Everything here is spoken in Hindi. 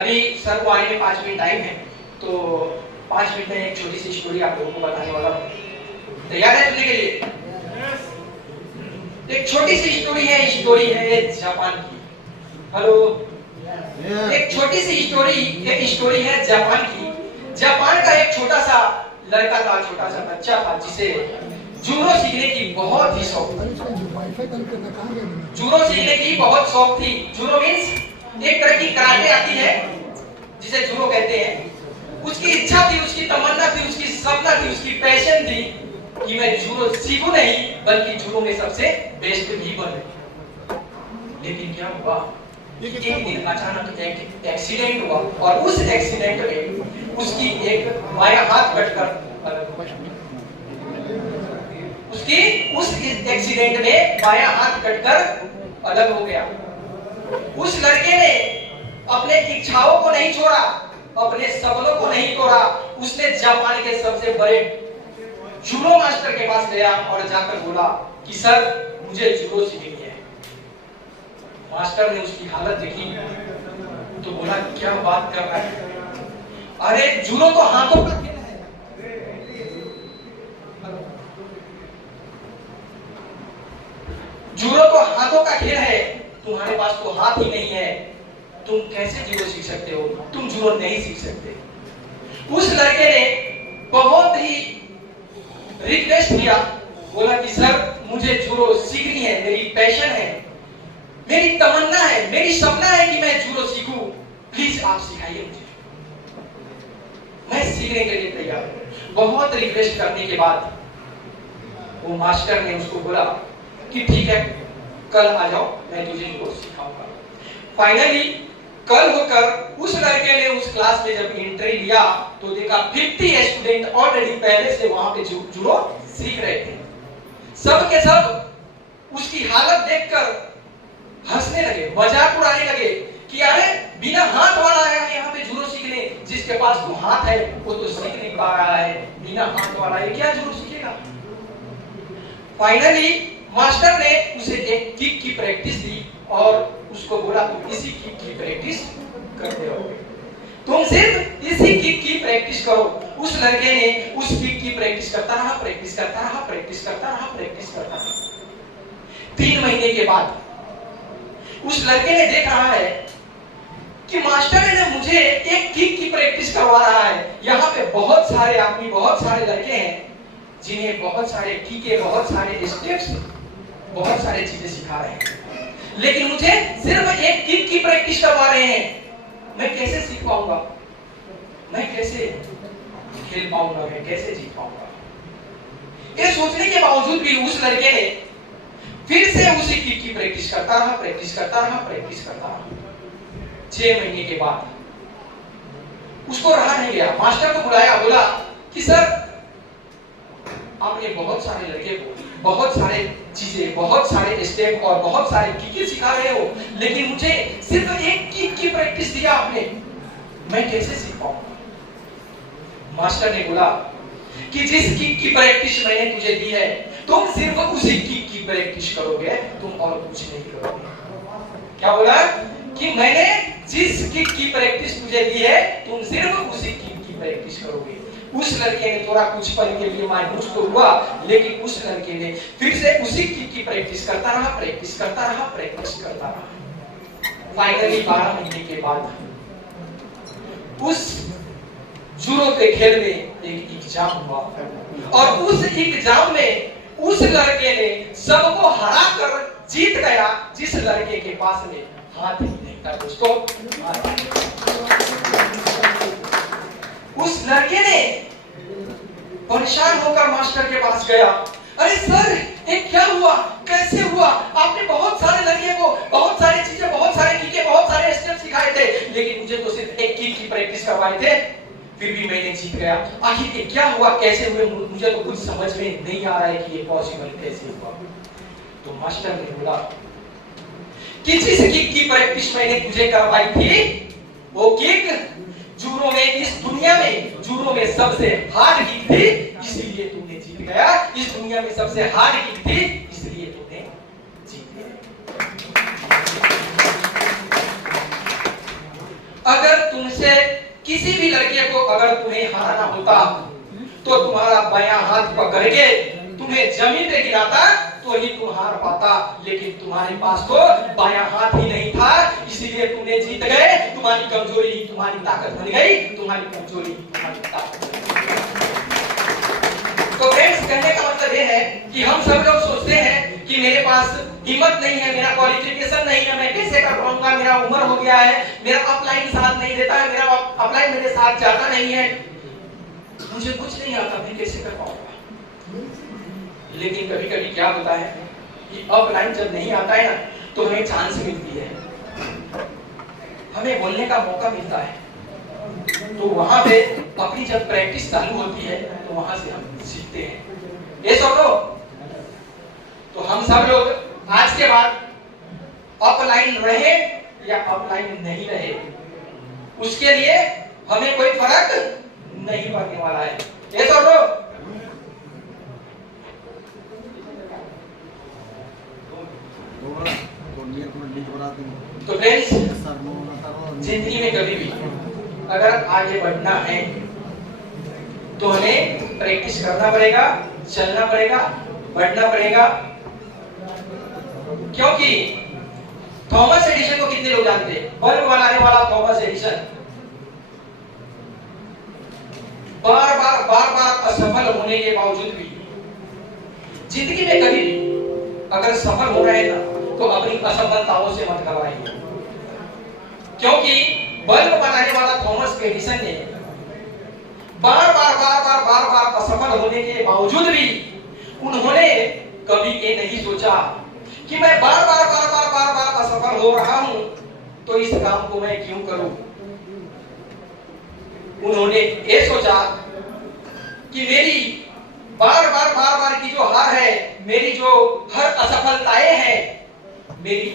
अभी सर को आने में 5 मिनट टाइम है, तो 5 मिनट में एक छोटी सी स्टोरी आप लोगों को बताने वाला हूँ। तैयार है सुनने के लिए? एक छोटी सी स्टोरी है जापान की। हेलो। एक छोटी सी स्टोरी है जापान की। जापान का एक छोटा सा लड़का था, छोटा सा बच्चा था, जिसे जूडो सीखने की बहुत ही शौक थी। जूडो सीखने की बहुत शौक थी। जूडो मीन्स एक तरह की कराटे आती है जिसे जूडो कहते हैं। उसकी इच्छा थी, उसकी तमन्ना थी, उसकी सपना थी, उसकी पैशन थी कि मैं जूडो सीखूं नहीं बल्कि जूडो में सबसे बेस्ट भी बनूं। लेकिन क्या हुआ, एक दिन अचानक एक एक्सीडेंट हुआ और उस एक्सीडेंट में उसकी एक बायां हाथ कटकर उस एक्सीडेंट में बायां हाथ कटकर अलग हो गया। उस लड़के ने अपने इच्छाओं को नहीं छोड़ा, अपने सपनों को नहीं तोड़ा। उसने जापान के सबसे बड़े जूडो मास्टर के पास गया और जाकर बोला कि सर मुझे जूडो सीखनी है। मास्टर ने उसकी हालत देखी तो बोला क्या बात कर रहा है, अरे जूडो तो हाथों का खेल है। जूडो तो हाथों का खेल है, तुम्हारे पास तो हाथ ही नहीं है, तुम कैसे जूडो सीख सकते हो? तुम जूडो नहीं सीख सकते। उस लड़के ने बहुत ही रिक्वेस्ट किया, बोला कि सर मुझे जूडो सीखनी है, मेरी पैशन है, मेरी तमन्ना है, मेरी सपना है कि मैं जूडो सीखूं, प्लीज आप सिखाइए मुझे, मैं सीखने के लिए तैयार हूं। बहुत रिक्वेस्ट करने के बाद वो मास्टर ने उसको बोला कि ठीक है कल आ जाओ, मैं तुझे जूडो सिखाऊंगा। फाइनली कल होकर उस लड़के ने उस क्लास में जब एंट्री लिया तो देखा 50 स्टूडेंट ऑलरेडी पहले से वहां पे जूडो सीख रहे थे। सब के सब उसकी हालत देखकर हंसने लगे, मजाक उड़ाने लगे कि अरे बिना हाथ वाला आया है यहाँ पे जूडो सीखने, जिसके पास तो हाथ है वो तो सीख नहीं पा रहा है, बिना हाथ वाला ये क्या जूडो सीखेगा। फाइनली मास्टर ने उसे एक किक की प्रैक्टिस दी और उसको बोला तुम इसी किक की प्रैक्टिस करते रहोगे, तुम सिर्फ इसी किक की प्रैक्टिस करो। उस लड़के ने उस किक की प्रैक्टिस करता रहा, प्रैक्टिस करता रहा, प्रैक्टिस करता रहा, प्रैक्टिस करता रहा। 3 महीने के बाद उस लड़के ने देख रहा है कि मास्टर ने मुझे एक किक की प्रैक्टिस करवा रहा है। यहाँ पे बहुत सारे आदमी, बहुत सारे लड़के हैं जिन्हें बहुत सारे किके, बहुत सारे स्टेप्स, बहुत सारे चीजें सिखा रहे हैं, लेकिन मुझे सिर्फ एक किक की प्रैक्टिस करवा रहे हैं। मैं कैसे सीख पाऊंगा, मैं कैसे खेल पाऊंगा, मैं कैसे जीत पाऊंगा। ये सोचने के बावजूद भी उस लड़के ने फिर से उसी किक की प्रैक्टिस करता रहा, प्रैक्टिस करता रहा, प्रैक्टिस करता रहा। 6 महीने के बाद उसको रहा नहीं गया, मास्टर को बुलाया, बोला कि सर आपने बहुत सारे लड़के को बहुत सारे चीजें, बहुत सारे स्टेप और बहुत सारे किक सिखा रहे हो, लेकिन मुझे सिर्फ एक किक की प्रैक्टिस दिया आपने, मैं कैसे सीख पाऊंगा। मास्टर ने बोला कि जिस किक की प्रैक्टिस मैंने तुझे दी है तुम सिर्फ उसी किक की प्रैक्टिस करोगे, तुम और कुछ नहीं करोगे। क्या बोला कि मैंने जिस किक की प्रैक्टिस तुझे दी है तुम सिर्फ उसी किक की प्रैक्टिस करोगे। उस लड़के ने थोड़ा कुछ पल के लिए मायूस तो हुआ, लेकिन उस लड़के ने फिर से उसी किक की प्रैक्टिस करता रहा, प्रैक्टिस करता रहा, प्रैक्टिस करता रहा। फाइनली 12 महीने के बाद उस जूडो के खेल में एक एग्जाम हुआ और उस एग्जाम में उस लड़के ने सबको हरा कर जीत गया, जिस लड़के के पास में हाथ ही नहीं था। दोस्तों उस लड़के ने परेशान होकर मास्टर के पास गया, अरे सर ये क्या हुआ, कैसे हुआ, आपने बहुत सारे लड़के को बहुत सारी चीजें, बहुत सारे किके, बहुत सारे स्टेप सिखाए थे, लेकिन मुझे तो सिर्फ एक किक की प्रैक्टिस करवाए थे, फिर भी मैंने जीत गया। आखिर ये क्या हुआ, कैसे हुए, मुझे तो कुछ समझ में नहीं आ रहा है कि ये पॉसिबल कैसे हुआ। तो मास्टर ने बोला कि जिस किक की प्रैक्टिस मैंने तुझे करवाई थी वो किक जूडो में, इस दुनिया में जूडो में सबसे हार्ड किक थी, इसलिए तूने जीत गया। इस दुनिया में सबसे हार्ड किक थी, इसलिए तूने जीत गया। अगर तुमसे किसी भी लड़के को अगर तुम्हें हराना होता तो तुम्हारा बायां हाथ पकड़ के तुम्हें जमीन पे गिराता तो ही तुम हार पाता, लेकिन तुम्हारे पास तो बायां हाथ ही नहीं था, इसीलिए तुमने जीत गए। तुम्हारी कमजोरी ही तुम्हारी ताकत बन गई, तुम्हारी कमजोरी ही तुम्हारी ताकत बन गई। तो फ्रेंड्स, कहने का मतलब ये है कि हम सब लोग सोचते हैं कि मेरे पास हिम्मत नहीं है, मेरा क्वालिफिकेशन नहीं है, मैं कैसे कर पाऊंगा, मेरा उम्र हो गया है, मेरा अपलाइन साथ नहीं देता है, मेरा अपलाइन मेरे साथ जाता नहीं है, मुझे कुछ नहीं आता, मैं कैसे कर पाऊंगा। लेकिन कभी कभी क्या होता है कि अपलाइन जब नहीं आता है ना तो हमें चांस मिलती है, हमें बोलने का मौका मिलता है, तो वहां पे अपनी जब प्रैक्टिस चालू होती है तो वहां से हम सीखते हैं। ये सोचो, तो हम सब लोग आज के बाद अपलाइन रहे या अपलाइन नहीं रहे, उसके लिए हमें कोई फर्क नहीं पड़ने वाला है। ये सोचो। तो फ्रेंड्स, जिंदगी में कभी भी अगर आगे बढ़ना है तो हमें प्रैक्टिस करना पड़ेगा, चलना पड़ेगा, बढ़ना पड़ेगा। क्योंकि थॉमस एडिसन को कितने लोग जानते हैं? बल्ब बनाने वाला थॉमस एडिसन बार बार असफल होने के बावजूद भी जिंदगी में कभी भी अगर सफल हो रहे हैं ना तो अपनी असफलताओं से मत घबराइए, क्योंकि बल्ब बनाने वाला थॉमस एडिसन ने बार असफल होने के बावजूद भी उन्होंने कभी ये नहीं सोचा कि मैं बार असफल हो रहा हूं तो इस काम को मैं क्यों करूं। उन्होंने ये सोचा कि मेरी बार की जो हार है, मेरी जो हर असफलताएं हैं, मेरी